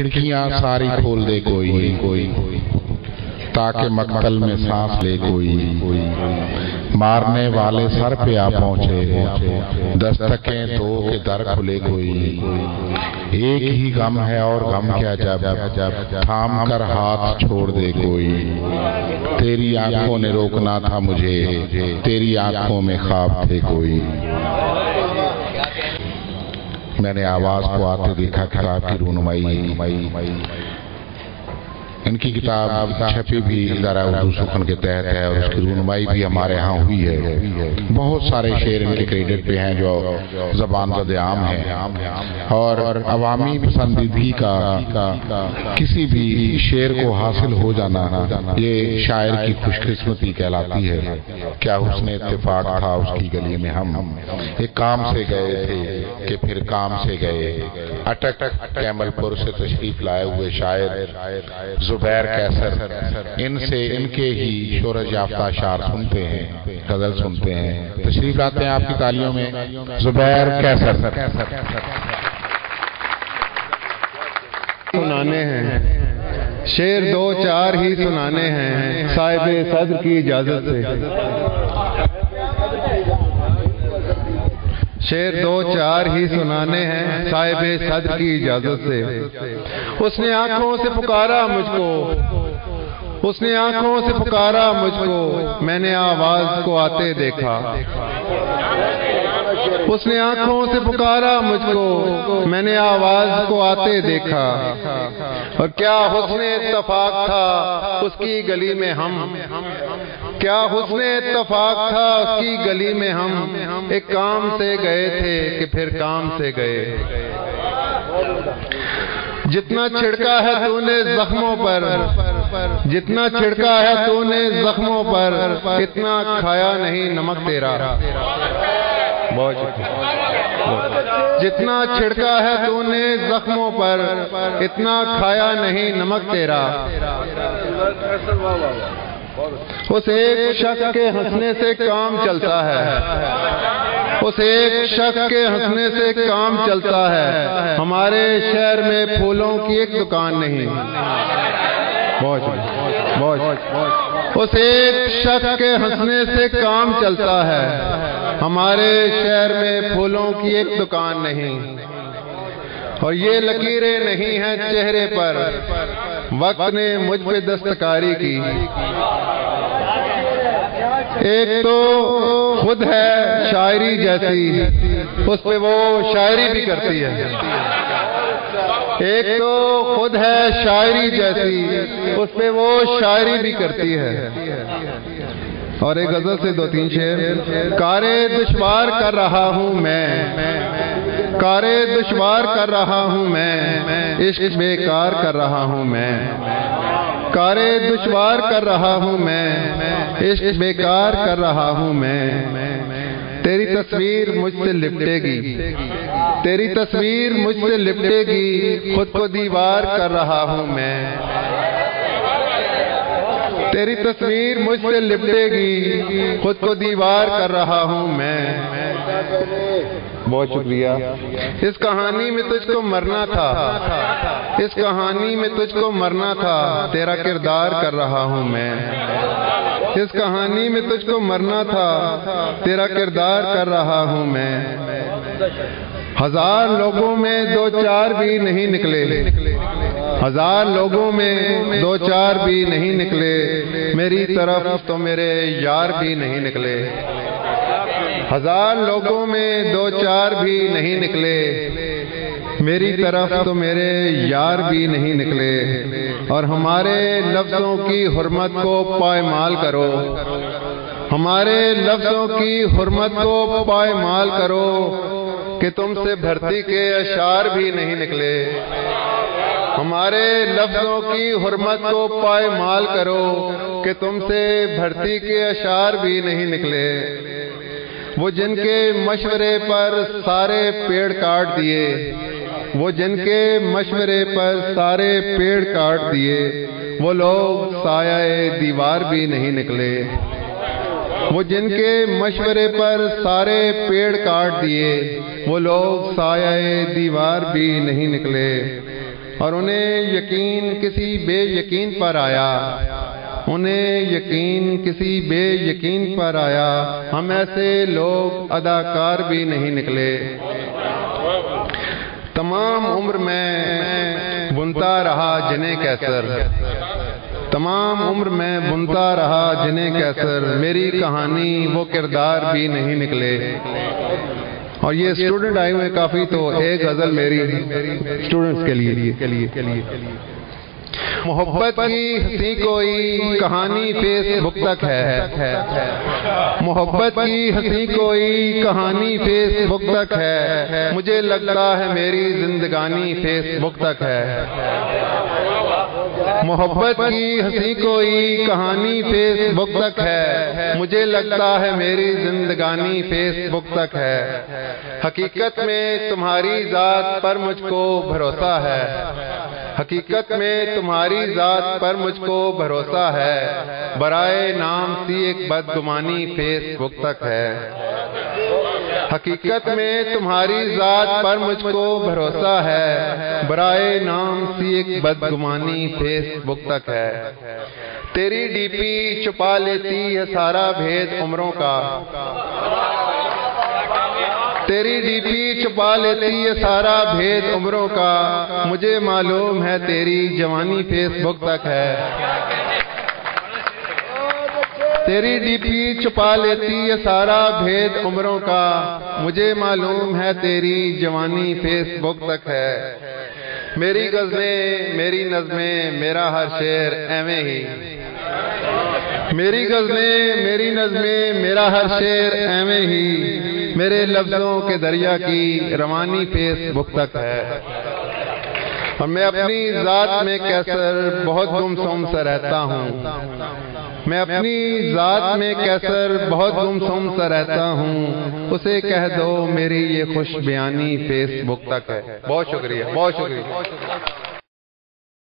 کھڑکیاں ساری کھول دے کوئی تاکہ مقتل میں سانس لے کوئی مارنے والے سر پہ آ پہنچے دستکیں دو کہ در کھلے کوئی ایک ہی غم ہے اور غم کیا جب تھام کر ہاتھ چھوڑ دے کوئی تیری آنکھوں نے روکنا تھا مجھے تیری آنکھوں میں خواب تھے کوئی میں نے آواز کو آتے دیکھا کتاب کی رونمائی ان کی کتاب چھپی بھی ادارہ اردو سخن کے تحت ہے اور اس کی رونمائی بھی ہمارے ہاں ہوئی ہے بہت سارے شعر ان کے کریڈٹ پہ ہیں جو زبان زد عام ہیں اور عوامی پسندیدگی کا کسی بھی شعر کو حاصل ہو جانا یہ شاعر کی خوش قسمتی کہلاتی ہے کیا حسن اتفاق تھا اس کی گلی میں ہم ایک کام سے گئے تھے کہ پھر کام سے گئے اٹک کیمل پور سے تشریف لائے ہوئے شاعر زبیر کیسر ان سے ان کے ہی شہرت یافتہ اشعار سنتے ہیں غزل سنتے ہیں تشریف لاتے ہیں آپ کی تالیوں میں زبیر کیسر سنانے ہیں شعر دو چار ہی سنانے ہیں صاحب صدر کی اجازت سے شعر دو چار ہی سنانے ہیں صاحب صدر کی اجازت سے اس نے آنکھوں سے پکارا مجھ کو اس نے آنکھوں سے پکارا مجھ کو میں نے آواز کو آتے دیکھا اس نے آنکھوں سے پکارا مجھ کو میں نے آواز کو آتے دیکھا اور کیا حسن اتفاق تھا اس کی گلی میں ہم کیا حسن اتفاق تھا اس کی گلی میں ہم ایک کام سے گئے تھے کہ پھر کام سے گئے جتنا چھڑکا ہے تو نے زخموں پر جتنا چھڑکا ہے تو نے زخموں پر اتنا کھایا نہیں نمک تیرا بہت شکریہ جتنا چھڑکا ہے تو نے زخموں پر اتنا کھایا نہیں نمک تیرا اس ایک شخص کے ہنسنے سے کام چلتا ہے اس ایک شخص کے ہنسنے سے کام چلتا ہے ہمارے شہر میں پھولوں کی ایک دکان نہیں اس ایک شخص کے ہنسنے سے کام چلتا ہے ہمارے شہر میں پھولوں کی ایک دکان نہیں اور یہ لکیریں نہیں ہیں چہرے پر وقت نے مجھ پہ دستکاری کی ایک تو خود ہے شاعری جیسی اس پہ وہ شاعری بھی کرتی ہے ایک تو خود ہے شاعری جیسی اس پہ وہ شاعری بھی کرتی ہے اور ایک غزل سے دو تین شعر کارے دشوار کر رہا ہوں میں کارے دشوار کر رہا ہوں میں عشق بیکار کر رہا ہوں میں کارے دشوار کر رہا ہوں میں عشق بیکار کر رہا ہوں میں تیری تصویر مجھ سے لپٹے گی تیری تصویر مجھ سے لپٹے گی خود کو دیوار کر رہا ہوں میں تیری تصویر مجھ سے لپٹے گی خود کو دیوار کر رہا ہوں میں بہت شکریہ اس کہانی میں تجھ کو مرنا تھا اس کہانی میں تجھ کو مرنا تھا تیرا کردار کر رہا ہوں میں اس کہانی میں تجھ کو مرنا تھا تیرا کردار کر رہا ہوں میں ہزار لوگوں میں دو چار بھی نہیں نکلے ہزار لوگوں میں دو چار بھی نہیں نکلے میری طرف تو میرے یار بھی نہیں نکلے ہزار لوگوں میں دو چار بھی نہیں نکلے میری طرف تو میرے یار بھی نہیں نکلے اور ہمارے لفظوں کی حرمت کو پائمال کرو ہمارے لفظوں کی حرمت کو پائمال کرو کہ تم سے بھرتی کے اشعار بھی نہیں نکلے ہمارے لفظوں کی حرمت کو پائمال کرو کہ تم سے بھرتی کے اشعار بھی نہیں نکلے وہ جن کے مشورے پر سارے پیڑ کاٹ دیے وہ جن کے مشورے پر سارے پیڑ کاٹ دیے وہ لوگ سایہ دیوار بھی نہیں نکلے وہ جن کے مشورے پر سارے پیڑ کاٹ دیے وہ لوگ سایہ دیوار بھی نہیں نکلے اور انہیں یقین کسی بے یقین پر آیا، انہیں یقین کسی بے یقین پر آیا، ہم ایسے لوگ اداکار بھی نہیں نکلے۔ تمام عمر میں بنتا رہا جنیں کیسر، تمام عمر میں بنتا رہا جنیں کیسر، میری کہانی وہ کردار بھی نہیں نکلے۔ اور یہ اسٹوڈنٹ آئے ہوئے کافی، تو ایک غزل میری اسٹوڈنٹس کے لیے۔ محبت کی ہنسی کوئی کہانی فیس بک تک ہے، محبت کی ہنسی کوئی کہانی فیس بک تک ہے، مجھے لگتا ہے میری زندگانی فیس بک تک ہے۔ محبت کی ہنسی کوئی کہانی فیس بک تک ہے، مجھے لگتا ہے میری زندگانی فیس بک تک ہے۔ حقیقت میں تمہاری ذات پر مجھ کو بھروسہ ہے، حقیقت میں تمہاری ذات پر مجھ کو بھروسہ ہے، برائے نام سی ایک بدگمانی فیس بک تک ہے۔ حقیقت میں تمہاری ذات پر مجھ کو بھروسہ ہے، برائے نام سی ایک بدگمانی فیس بک تک ہے۔ تیری ڈی پی چھپا لیتی ہے سارا بھید عمروں کا، تیری ڈی پی چھپا لیتی ہے سارا بھید عمروں کا، مجھے معلوم ہے تیری جوانی فیس بک تک ہے۔ تیری ڈی پی چھپا لیتی ہے سارا بھید عمروں کا، مجھے معلوم ہے تیری جوانی فیس بک تک ہے۔ میری غزلیں میری نظمیں میرا ہر شعر ایویں ہی، میری غزلیں میری نظمیں میرا ہر شعر ایویں ہی، میرے لفظوں کے دریا کی روانی فیس بک تک ہے۔ اور میں اپنی ذات میں کیسر بہت گمسم سا رہتا ہوں، میں اپنی ذات میں کیسر بہت گمسم سا رہتا ہوں، اسے کہہ دو میری یہ خوش بیانی فیس بک تک ہے۔ بہت شکریہ، بہت شکریہ۔